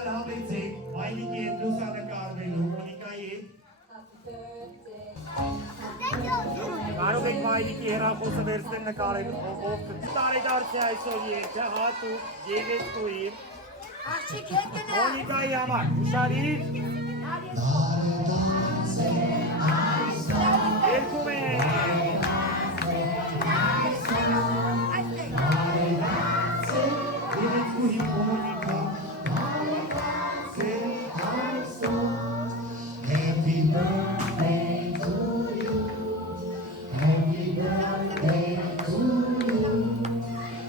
Շնորհակալ հավեցեք Մայրիկի հետ լուսանկարվելու Մոնիկայի հետ։ Կարող եք Մայրիկի հեռախոսը վերցնել նկարելու ով տարեդարձ է այսօր երկը հատուկ գեղեցկուին Մոնիկայի համար ուշարիր երկում է գեղեցկուհի Մոնիկա Happy birthday to you Happy birthday to you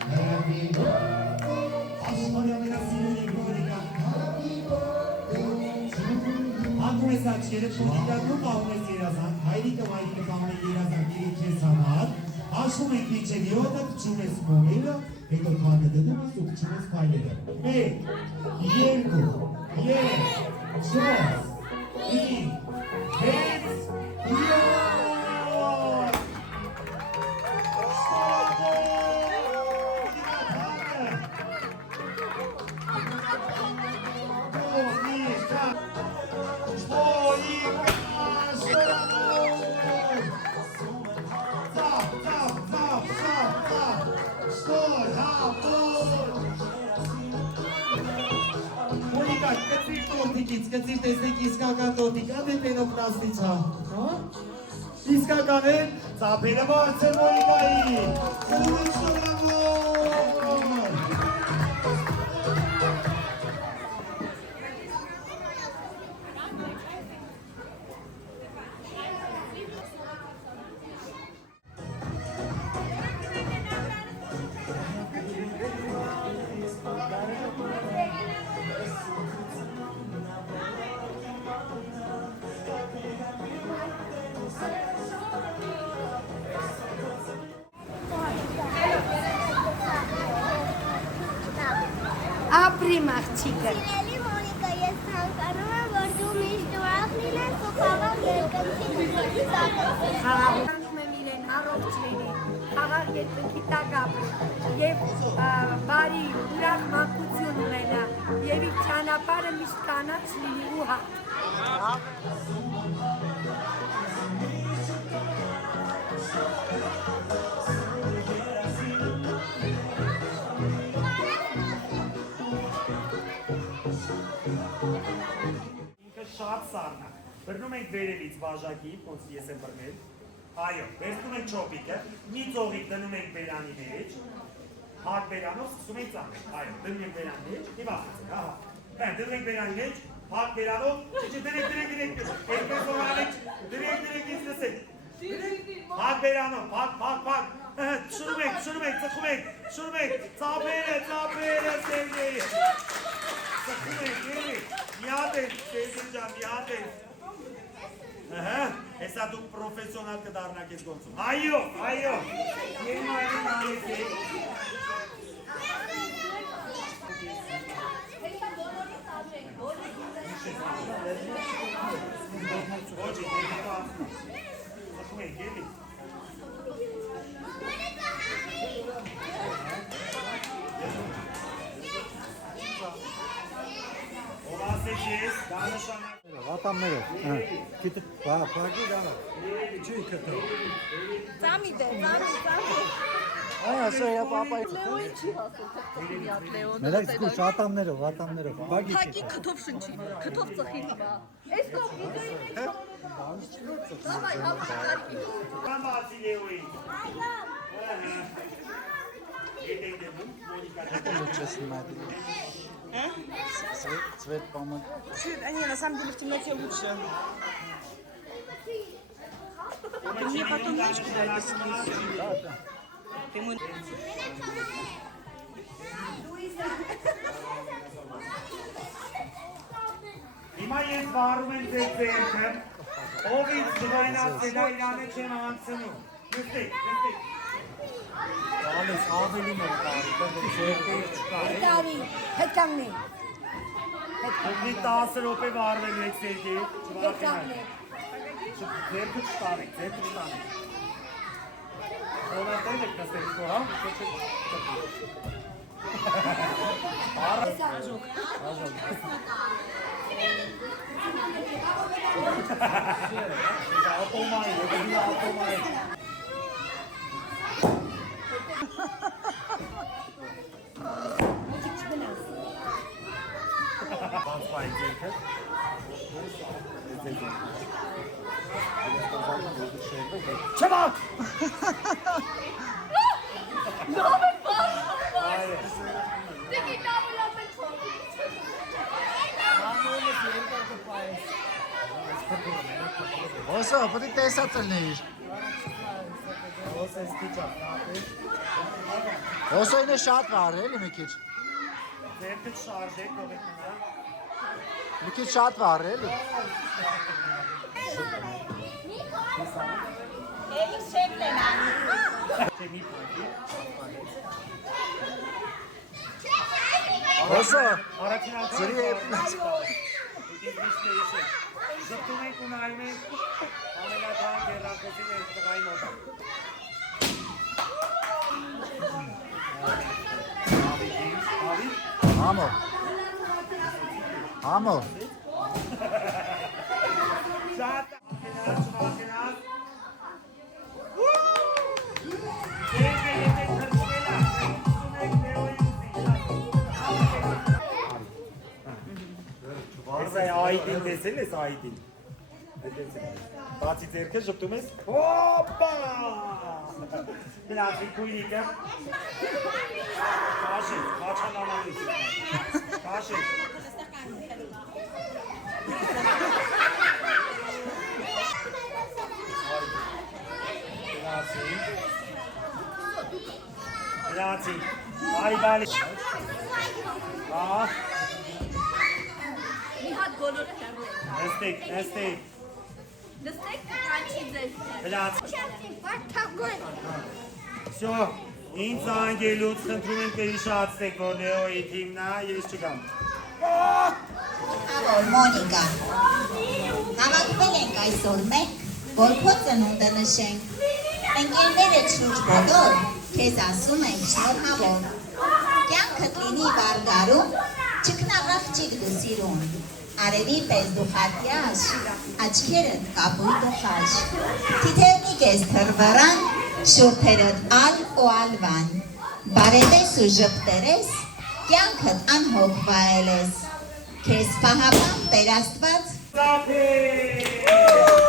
Happy birthday Aşkına mirasını Monika Happy birthday to you Akmesa çeyrek Monika bu kavmesi yazan Hayrika Mayrika kavmesi yazan bir iki sanat Aşkım ekliçe diyorda küçümesi moğuyla Peki o kahve dedim su küçümesi payladı Hey Yergu Yer Şoz İyi Hep Yok Şobo Monika Monika Zap, zap, zap, zap, zap Monika, կծիր տորտիկից, կծիր տեսնեք իսկական տորտիկ, ադեպենով տասնիցա, իսկական են, ծապերը բարձր Մոնիկայի, ծրուղից շորավոր Ապրի մաղջիկը։ Սիրելի Մոնիկա, ես ցանկանում եմ, որ դու միշտ ուրախ լինես ու խաղաղ երկնքի տակ։ Խաղանում եմ իրեն առողջ լինի, խաղաղ երկնքի տակ ապրի եւ բարի ուրախ մանկություն ունենա եւ իր ճանապարհը միշտ կանաչ լինի ու հա։ Ինքը շատ սառն է, բռնում ենք վերևից բաժակի, ոնց ես եմ բռնել, այո, վերցնում ենք չոպիկը, մի ծողիկ դնում ենք բերանի մեջ, հատ բերանով սկսում ենք ծաղել, այո, դնում ենք բերանի մեջ, և ախեցեք, ահա, դնում ենք բերանի մեջ, հատ բերանով, դրեք, երկպես օրանեք, դրեք, ինձ լսեք, հատ բերանով, հատ, շրում ենք, ծխում ենք, ծապերը, Սերգեյ, ծխում ենք, երևի, մի հատ ենք, Սերգեյ ջան, մի հատ ենք, հեսա դուք պրոֆեսիոնալ կդառնաք ես գործում, այո, երում այլին անեք եք, Ոչի, ծխում ենք, երևի, ով ասեք ես, դա նշանակ Վատամներով, գիտը պակի դանա, չի կտով Ծամի դե, ծամի Այ ասա я պապայի Լեոյի չի հասել թղթի Լեոն Ներակ սկուշ վատամներով, բագի Հակի քթով շնչի, քթով ծխի հիմա Այս կով վիդեոյի մեջ Դավայ, համակարգի Կան բացի Լեոյի Ետեք դեպում, Մոնիկա Չես նմատի Цвет помог Не, на самом деле в темноте лучше Ты мне потом знаешь, куда это скинешь Ты мой Հիմա ես վարում եմ ձեր ձերքը, ով ինձ ձվայնացել է իրանը չեմ անցնում, նստեք Ալես ավելի մեր տարի, շերտեր չկա Տարի, հետ կանգնի, Մի 10 րոպե վարվելու եք Սերգեյ, հետ կանգնի ձերքը չտանեք Հոնատել եք նստեք, հա? Çabuk! Diggy, double up and Ոսո, պետք է տեսած լինեիր։ Ոսոյնը շատ վառ էլի մի քիչ։ Ձերքը շարժեք կողեկնա։ Մի քիչ շատ վառ էլի։ Elif şeflena. Çemik var. Ոսո, Araçın altına. Sıraya Bugün yapılmaz. iş değişik. Zıptırmayı kunaymayı. Ameliyathan cerrahisi ve istirayım oldu. Abi. Համո։ Համո։ Şahat. Şahat. Sevge yemek kırmızıyla. Եսա այդին տեսել ես այդին։ Բացի ձերքը ժպտում ես։ Հոպա! Գնացի քույրիկը։ Քաշի, քաչանալու։ Քաշի։ Գնացի։ Բարի բարի։ Ահա։ Nihat golünü terbiye. Nestեք։ Destek kançı destek. Գնացի։ Վարդագույն։ Всё, ինձ անգելուց խնդրում եմ կհիշացնեք, որ Լեոյի թիմն է, ես չգամ։ Ահա Մոնիկա։ Հավաքվել ենք այսօր մեկ, որ քո ծնունդը նշենք։ Ընկերներդ շուրջ բոլոր քեզ ասում ենք շնորհավոր։ Կյանքդ լինի վարգարում, չքնաղաղջիկ դու սիրուն։ Արևի պես դու խատյաշ, աչքերդ կապույտ ու խաշ։ Թիթեռնիկ ես թռվռան, շուրթերդ ալ ու ալվան։ Բարևես ու ժպտերես, կյանքդ անհոգ վայելես։ Քեզ պահապան Տեր Աստված Ծափի!